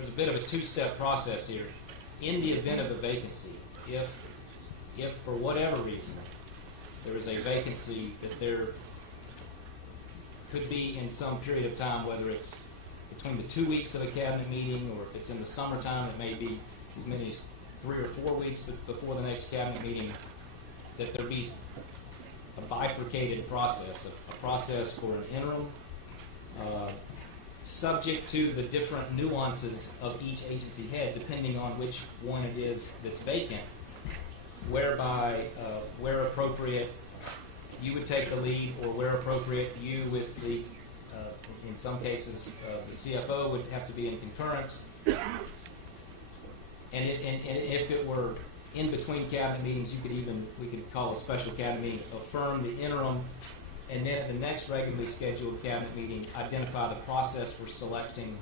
there's a bit of a two-step process here. In the event of a vacancy, if for whatever reason there is a vacancy that there could be in some period of time, whether it's between the 2 weeks of a cabinet meeting or if it's in the summertime, it may be as many as 3 or 4 weeks before the next cabinet meeting, that there be a bifurcated process, a process for an interim, subject to the different nuances of each agency head, depending on which one it is that's vacant, whereby, where appropriate, you would take the lead, or where appropriate, you with the, in some cases, the CFO would have to be in concurrence. And if it were in between cabinet meetings, we could call a special cabinet meeting, affirm the interim, and then at the next regularly scheduled cabinet meeting, identify the process for selecting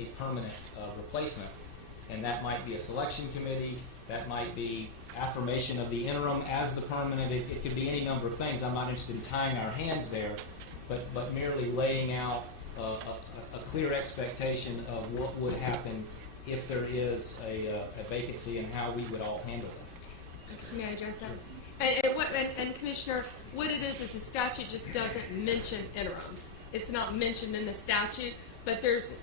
a permanent replacement. And that might be a selection committee, that might be affirmation of the interim as the permanent. It could be any number of things. I'm not interested in tying our hands there, but merely laying out a clear expectation of what would happen if there is a vacancy and how we would all handle it. May I address that? And Commissioner, what it is the statute just doesn't mention interim. It's not mentioned in the statute, but there is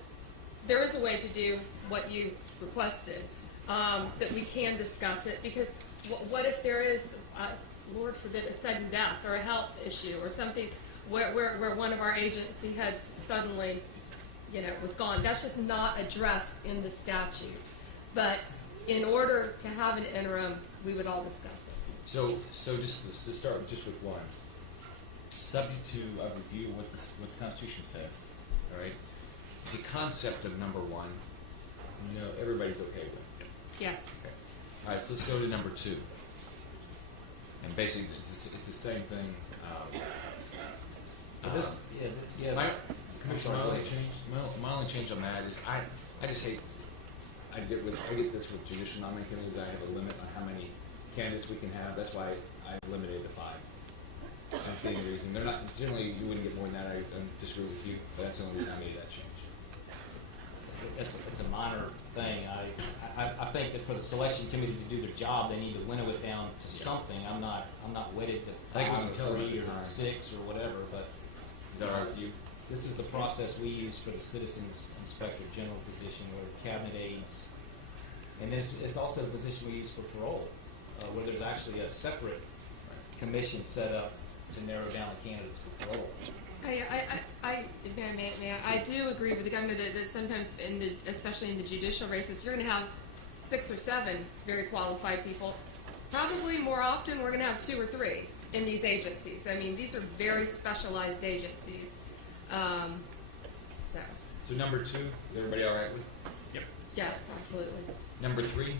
a way to do what you requested, that we can discuss it, because what if there is, Lord forbid, a sudden death or a health issue or something where one of our agency heads suddenly, was gone. That's just not addressed in the statute. But in order to have an interim, we would all discuss it. So just to start just with one, subject to a review of what the Constitution says, all right? The concept of number one, everybody's okay with. Yes. Okay. All right, so let's go to number two. And basically, it's the same thing. Yes. My only change on that is I just hate. I get this with judicial nominating committees. I have a limit on how many candidates we can have. That's why I eliminated the 5. That's the only reason. They're not generally. You wouldn't get more than that. I disagree with you, but that's the only reason I made that change. It's a minor thing. I think that for the selection committee to do their job, they need to winnow it down to something. I'm not wedded to 5 or 3 or 6 or whatever. But is that all right with you? This is the process we use for the Citizens Inspector General position, where cabinet aides, and it's also the position we use for parole, where there's actually a separate commission set up to narrow down the candidates for parole. I do agree with the government that sometimes, especially in the judicial races, you're going to have 6 or 7 very qualified people. Probably more often, we're going to have 2 or 3 in these agencies. I mean, these are very specialized agencies. So number 2, is everybody all right with? Yep. Yes, absolutely. Number 3.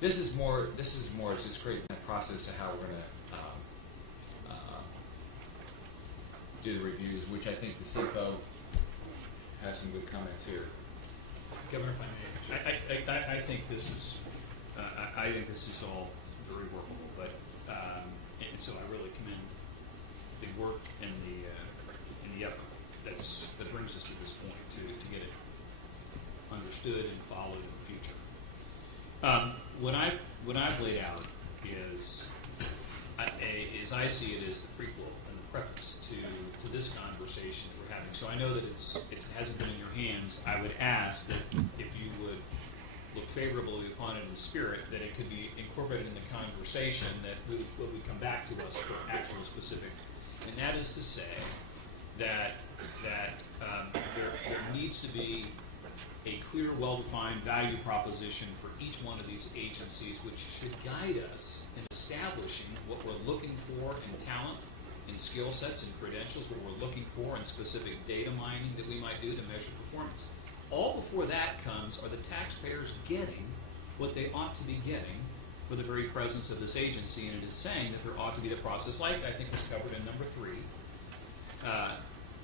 This is more. It's just creating a process of how we're going to do the reviews, which I think the CFO has some good comments here. Governor, if I may, I think this is all very workable, but and so I really commend the work and the effort that brings us to this point to get it understood and followed in the future. What I've laid out is as I see it, is the prequel and the preface to this conversation we're having. So I know that it hasn't been in your hands. I would ask that if you would look favorably upon it in spirit, that it could be incorporated in the conversation, that would come back to us for actual specific. And that is to say that there needs to be a clear, well-defined value proposition for each one of these agencies, which should guide us in establishing what we're looking for in talent, in skill sets and credentials, what we're looking for in specific data mining that we might do to measure performance. All before that comes are the taxpayers getting what they ought to be getting for the very presence of this agency, and it is saying that there ought to be the process, like I think was covered in number 3,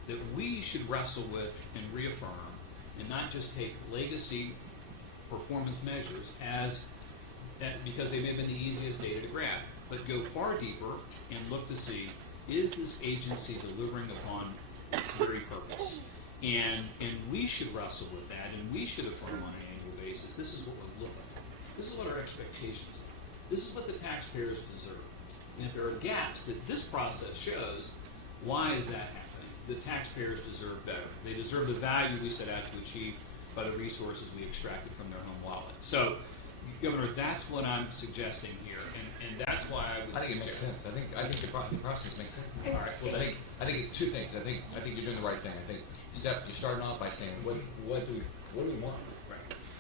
that we should wrestle with and reaffirm, and not just take legacy performance measures as that because they may have been the easiest data to grab, but go far deeper and look to see, is this agency delivering upon its very purpose? And we should wrestle with that, and we should affirm on an annual basis, this is what we're looking for. This is what our expectations are. This is what the taxpayers deserve. And if there are gaps that this process shows, why is that happening? The taxpayers deserve better. They deserve the value we set out to achieve by the resources we extracted from their home wallet. So, Governor, that's what I'm suggesting here, and that's why I would I think it makes suggest. sense. I think the process makes sense. All right, well, I think it's two things. I think you're doing the right thing. I think you're starting off by saying what do we want? right.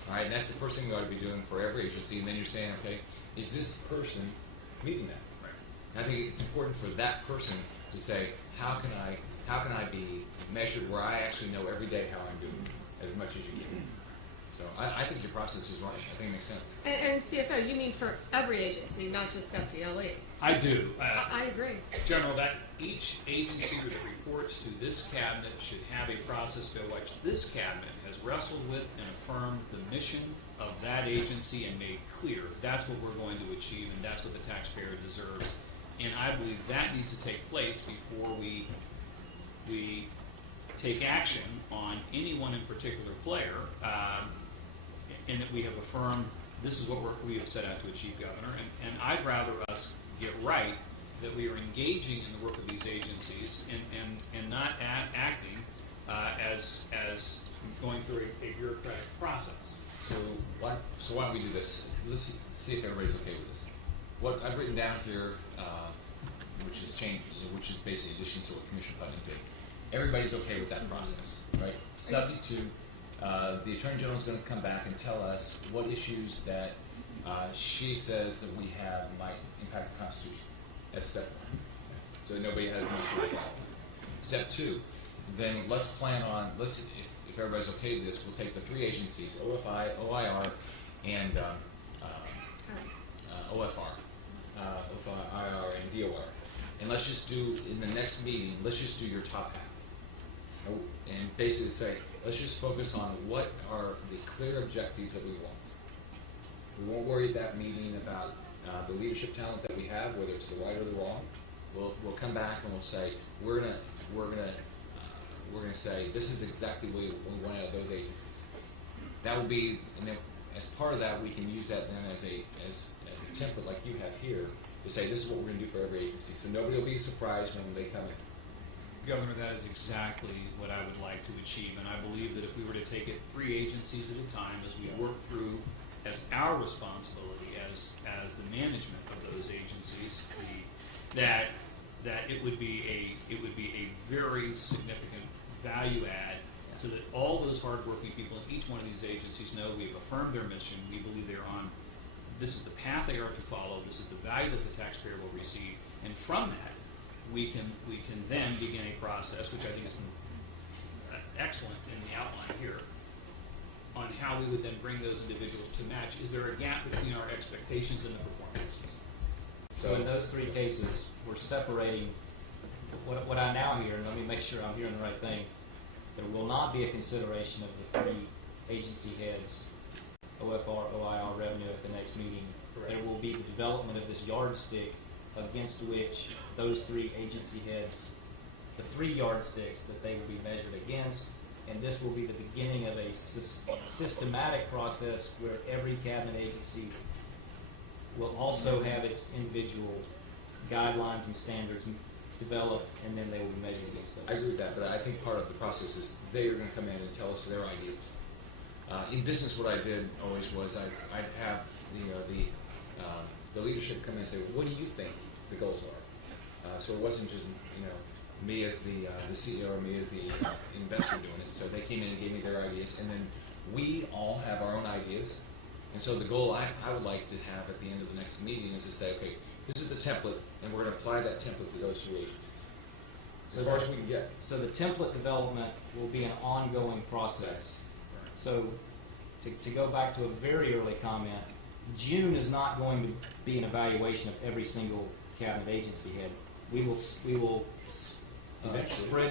All right, and that's the first thing we ought to be doing for every agency. And then you're saying, okay, is this person meeting that? Right. And I think it's important for that person to say, how can I be measured where I actually know every day how I'm doing as much as you can. So I think your process is right. I think it makes sense. And CFO, you mean for every agency, not just FDLE? I do. I agree. General, that each agency that reports to this cabinet should have a process by which this cabinet has wrestled with and affirmed the mission of that agency and made clear that's what we're going to achieve and that's what the taxpayer deserves. And I believe that needs to take place before we take action on any one in particular player, and that we have affirmed this is what we have set out to achieve, Governor. And I'd rather us get right that we are engaging in the work of these agencies and not acting as going through a bureaucratic process. So why don't we do this? Let's see if everybody's okay with this. What I've written down here, which is basically addition to what Commissioner Putnam did. Everybody's okay with that process, right? Subject to the Attorney General is going to come back and tell us what issues that she says that we have might impact the Constitution. That's step one. So nobody has an issue with that. Step two, then let's plan on, if everybody's okay with this, we'll take the three agencies, OFI, OIR, and OFR, IR, and DOR. And let's just do, in the next meeting, let's just do your top half. And basically say, let's just focus on what are the clear objectives that we want. We won't worry at that meeting about the leadership talent that we have, whether it's the right or the wrong. We'll come back and we'll say we're gonna say this is exactly what we want out of those agencies. That will be, and then as part of that, we can use that then as a template like you have here to say this is what we're going to do for every agency. So nobody will be surprised when they come in. Governor, that is exactly what I would like to achieve, and I believe that if we were to take it three agencies at a time as we work through as our responsibility as the management of those agencies, that it would be a very significant value add, so that all those hardworking people in each one of these agencies know we've affirmed their mission, we believe they're on, this is the path they are to follow, this is the value that the taxpayer will receive, and from that, we can then begin a process, which I think has been excellent in the outline here, on how we would then bring those individuals to match. Is there a gap between our expectations and the performance? So in those three cases, we're separating what I now hear, and let me make sure I'm hearing the right thing. There will not be a consideration of the three agency heads, OFR, OIR, revenue at the next meeting. Correct. There will be the development of this yardstick against which those three agency heads, the three yardsticks that they will be measured against, and this will be the beginning of a systematic process where every cabinet agency will also have its individual guidelines and standards developed, and then they will be measured against those. I agree with that, but I think part of the process is they are going to come in and tell us their ideas. In business, what I did always was I'd have the leadership come in and say, what do you think the goals are? So it wasn't just me as the CEO or me as the investor doing it. So they came in and gave me their ideas, and then we all have our own ideas. And so the goal I would like to have at the end of the next meeting is to say, okay, this is the template, and we're going to apply that template to those three agencies. As far as we can get. So the template development will be an ongoing process. So to go back to a very early comment, June is not going to be an evaluation of every single cabinet agency head. We will spread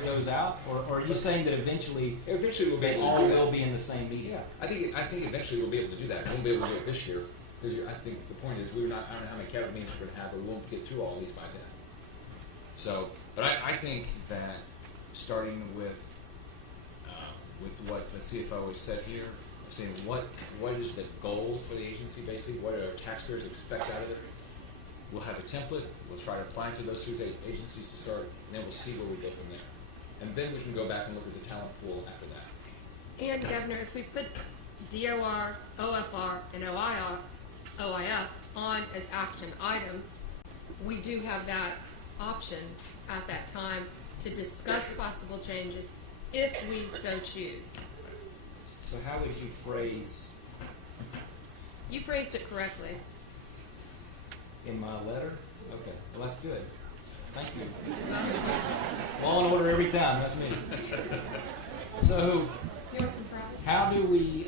those out, or are you saying that eventually We'll be they able all to do will that. be in the same meeting? Yeah, I think eventually we'll be able to do that. We won't be able to do it this year because I think the point is I don't know how many cabinet meetings we're going to have, but we won't get through all these by then. So, but I think that starting with CFO has said here, of saying what is the goal for the agency, basically, what do our taxpayers expect out of it. We'll have a template, we'll try to apply to those three agencies to start, and then we'll see where we go from there. And then we can go back and look at the talent pool after that. And Governor, if we put DOR, OFR, and OIF on as action items, we do have that option at that time to discuss possible changes if we so choose. So how would you phrase You phrased it correctly. in my letter? Okay, well, that's good. Thank you. Law and order every time, that's me. So, You want some fries? how do we,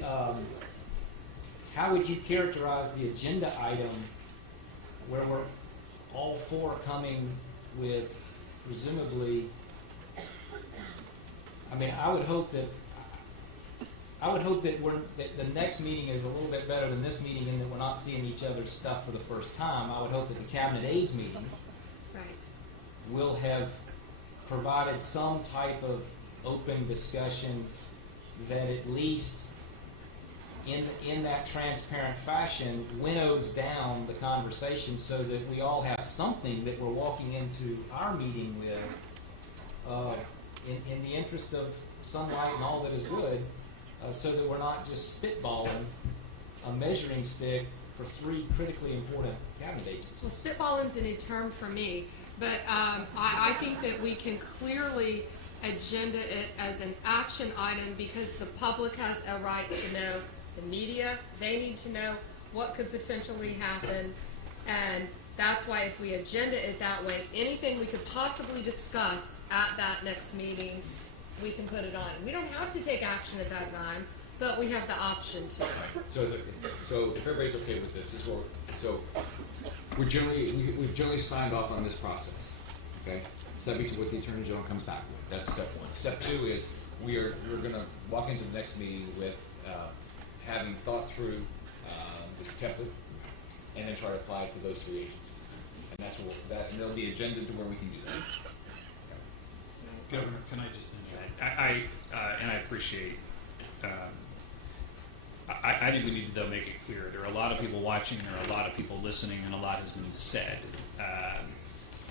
how would you characterize the agenda item where we're all four coming with presumably, I mean, I would hope that that the next meeting is a little bit better than this meeting in that we're not seeing each other's stuff for the first time. I would hope that the cabinet aides meeting Right. will have provided some type of open discussion that at least in that transparent fashion winnows down the conversation so that we all have something that we're walking into our meeting with in the interest of sunlight and all that is good, so that we're not just spitballing a measuring stick for three critically important cabinet agencies. Well, spitballing's a new term for me, but I think that we can clearly agenda it as an action item because the public has a right to know. The media, they need to know what could potentially happen, and that's why if we agenda it that way, anything we could possibly discuss at that next meeting, we can put it on. We don't have to take action at that time, but we have the option to. So if everybody's okay with this, we've generally signed off on this process, okay? Subject to what the Attorney General comes back with. That's step one. Step two is we're going to walk into the next meeting with having thought through this template and then try to apply it to those three agencies. And and there'll be agenda to where we can do that. Governor, can I just interject? And I appreciate. I think we need to though make it clear. There are a lot of people watching. There are a lot of people listening, and a lot has been said.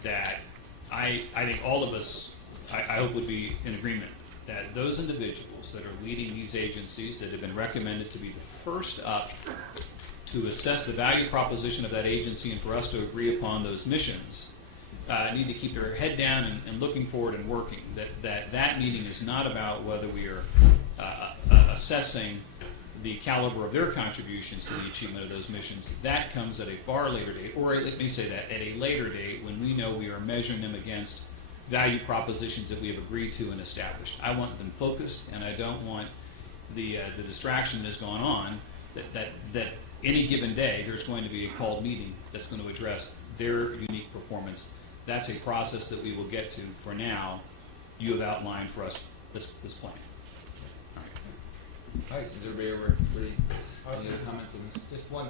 That I think all of us, I hope, would be in agreement that those individuals that are leading these agencies that have been recommended to be the first up to assess the value proposition of that agency and for us to agree upon those missions need to keep their head down and looking forward and working. That meeting is not about whether we are assessing the caliber of their contributions to the achievement of those missions. That comes at a far later date, or let me say that, at a later date when we know we are measuring them against value propositions that we have agreed to and established. I want them focused, and I don't want the distraction that's gone on that any given day there's going to be a called meeting that's going to address their unique performance. That's a process that we will get to. For now, you have outlined for us this plan. All right. Is everybody ready? Any other comments on this? Just one.